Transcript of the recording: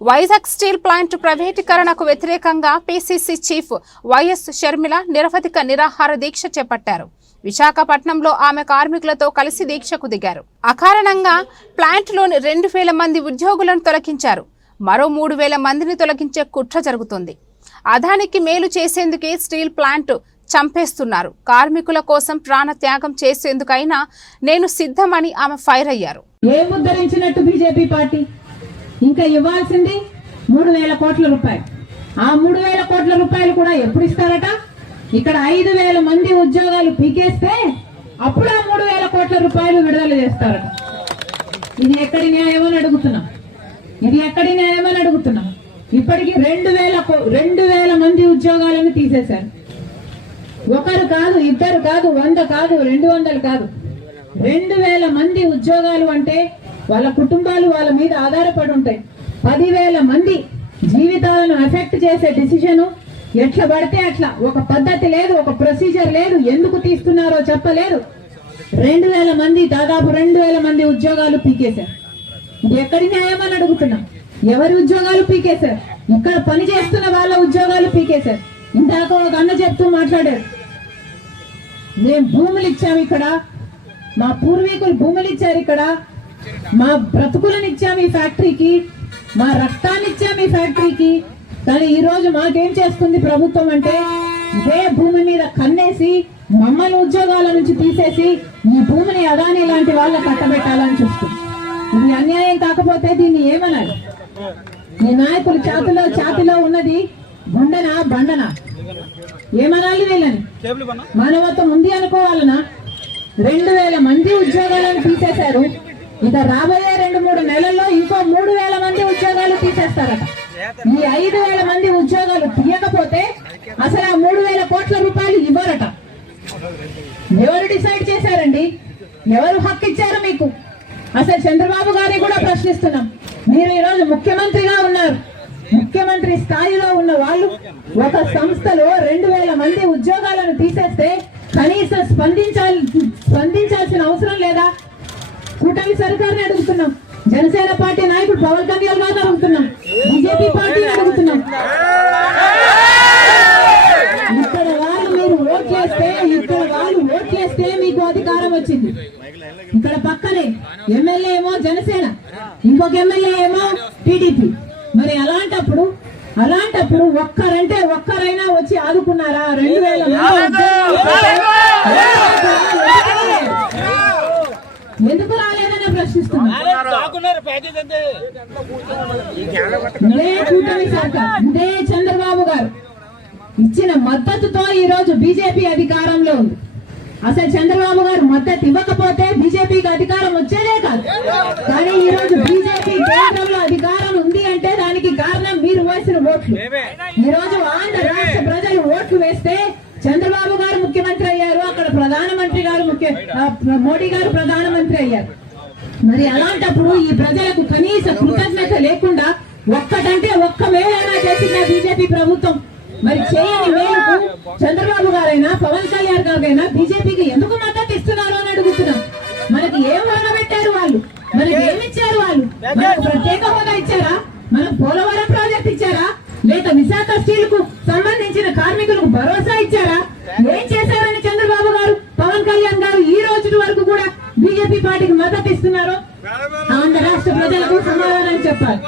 Vizag steel plant ప్రైవేటీకరణకు వ్యతిరేకంగా PCC chief YS Sharmila నిరవధిక నిరాహార దీక్ష చేపట్టారు. విశాఖపట్నంలో ఆమె కార్మికులతో కలిసి దీక్షకు దిగారు. అకారణంగా ప్లాంట్లోని 2000 మంది ఉద్యోగులను తొలగించారు. మరో 3000 మందిని తొలగించే కుట్ర జరుగుతుంది. అదానికి మేలు చేసేందుకే స్టీల్ ప్లాంట్ చంపేస్తున్నారు. కార్మికుల కోసం ప్రాణ త్యాగం చేసేందుకైనా నేను సిద్ధమని ఆమె ఫైర్ అయ్యారు. ఏముద్ధరించినట్టు బీజేపీ పార్టీ ఇంకా ఇవ్వాల్సింది 3000 కోట్ల రూపాయలు. ఆ 3000 కోట్ల రూపాయలు కూడా ఎప్పుడు ఇస్తారట? ఇక్కడ 5000 మంది ఉద్యోగాలు పీకేస్తే అప్పుడు ఆ 3000 కోట్ల రూపాయలు విడుదల చేస్తారట. ఇది ఎక్కడి న్యాయమని అడుగుతున్నాం. ఇప్పటికి 2000 మంది ఉద్యోగాలను తీసేశారు. ఒకరు కాదు, ఇద్దరు కాదు, 100 కాదు, 200 కాదు, 2000 మంది ఉద్యోగాలు అంటే వాళ్ళ కుటుంబాలు వాళ్ళ మీద ఆధారపడి ఉంటాయి. 10,000 మంది జీవితాలను ఎఫెక్ట్ చేసే డిసిషన్ ఎట్లా పడితే అట్లా, ఒక పద్ధతి లేదు, ఒక ప్రొసీజర్ లేదు, ఎందుకు తీస్తున్నారో చెప్పలేదు. 2000 మంది, దాదాపు 2000 మంది ఉద్యోగాలు పీకేశారు. ఇది ఎక్కడి న్యాయం అని అడుగుతున్నాం. ఎవరి ఉద్యోగాలు పీకేశారు? ఇక్కడ పని చేస్తున్న వాళ్ళ ఉద్యోగాలు పీకేశారు. ఇందాక ఒక అన్న చెప్తూ మాట్లాడారు, మేము భూములు ఇచ్చాము, ఇక్కడ మా పూర్వీకులు భూములు ఇచ్చారు, ఇక్కడ మా బ్రతుకులను ఇచ్చాము ఈ ఫ్యాక్టరీకి, మా రక్తాన్ని ఇచ్చాము ఈ ఫ్యాక్టరీకి. కానీ ఈ రోజు మాకేం చేస్తుంది ప్రభుత్వం అంటే, ఇదే భూమి మీద కన్నేసి మమ్మల్ని ఉద్యోగాల నుంచి తీసేసి ఈ భూమిని అదాని లాంటి వాళ్ళ కట్టబెట్టాలని చూస్తుంది. ఇది అన్యాయం కాకపోతే దీన్ని ఏమనాలి? ఈ నాయకులు ఛాతిలో ఉన్నది గుండెనా బండనా? ఏమనాలి వీళ్ళని? మానవత్వం ఉంది అనుకోవాలనా? 2000 మంది ఉద్యోగాలను తీసేశారు. ఇక రాబోయే 2-3 నెలల్లో ఇంకో 3000 మంది ఉద్యోగాలు తీసేస్తారట. ఈ 5000 మంది ఉద్యోగాలు తీయకపోతే అసలు ఆ 3000 కోట్ల రూపాయలు ఇవ్వరట. ఎవరు డిసైడ్ చేశారండి? ఎవరు హక్కు ఇచ్చారు మీకు? అసలు చంద్రబాబు గారిని కూడా ప్రశ్నిస్తున్నాం. మీరు ఈరోజు ముఖ్యమంత్రిగా ఉన్నారు. ముఖ్యమంత్రి స్థాయిలో ఉన్న వాళ్ళు ఒక సంస్థలో 2000 మంది ఉద్యోగాలను తీసేస్తే కనీసం స్పందించాల్సిన అవసరం లేదా? కూటమి సర్కార్ని అడుగుతున్నాం, జనసేన పార్టీ నాయకుడు పవన్ కళ్యాణ్ గారిని అడుగుతున్నాం, బీజేపీ పార్టీని అడుగుతున్నాం. ఇక్కడ వాళ్ళు ఓట్ చేస్తే మీకు అధికారం వచ్చింది. ఇక్కడ పక్కనే ఎమ్మెల్యే ఏమో జనసేన, ఇంకొక ఎమ్మెల్యే ఏమో టీడీపీ. మరి అలాంటప్పుడు ఒక్కరైనా వచ్చి ఆదుకున్నారా? 2000 ఎందుకు రాలేదని ప్రశ్నిస్తున్నారు. ఇదే చంద్రబాబు గారు ఇచ్చిన మద్దతుతో ఈ రోజు బీజేపీ అధికారంలో ఉంది. అసలు చంద్రబాబు గారు మద్దతు ఇవ్వకపోతే బీజేపీకి అధికారం వచ్చేదే కాదు. కానీ ఈ రోజు బీజేపీ కేంద్రంలో అధికారం ఉంది అంటే దానికి కారణం మీరు వేసిన ఓట్లు. ఈ రోజు ఆంధ్ర రాష్ట్ర ప్రజలు ఓట్లు వేస్తే చంద్రబాబు గారు ముఖ్యమంత్రి అయ్యారు, అక్కడ ప్రధానమంత్రి గారు మోడీ గారు ప్రధానమంత్రి అయ్యారు. మరి అలాంటప్పుడు ఈ ప్రజలకు కనీస కృతజ్ఞత లేకుండా ఒక్కటంటే ఒక్క మేలైనా చేసిన బీజేపీ ప్రభుత్వం. మరి చేయని మేలుకు చంద్రబాబు గారైనా పవన్ కళ్యాణ్ గారైనా బీజేపీకి ఎందుకు మద్దతు ఇస్తున్నారు అని అడుగుతున్నాం. మనకి ఏం వరగబెట్టారు వాళ్ళు? మనకి ఏమిచ్చారు వాళ్ళు? మనకు ప్రత్యేక హోదా ఇచ్చారా? మనకు పోలవరం ప్రాజెక్ట్ ఇచ్చారా? లేక విశాఖ స్టీల్ కు సంబంధించిన కార్మికులకు భరోసా ఇచ్చారా? ఏం చేశారని చంద్రబాబు గారు, పవన్ కళ్యాణ్ గారు ఈ రోజు వరకు కూడా బీజేపీ పార్టీకి మద్దతు ఇస్తున్నారో ఆంధ్ర రాష్ట్ర ప్రజలకు సమాధానం చెప్పాలి.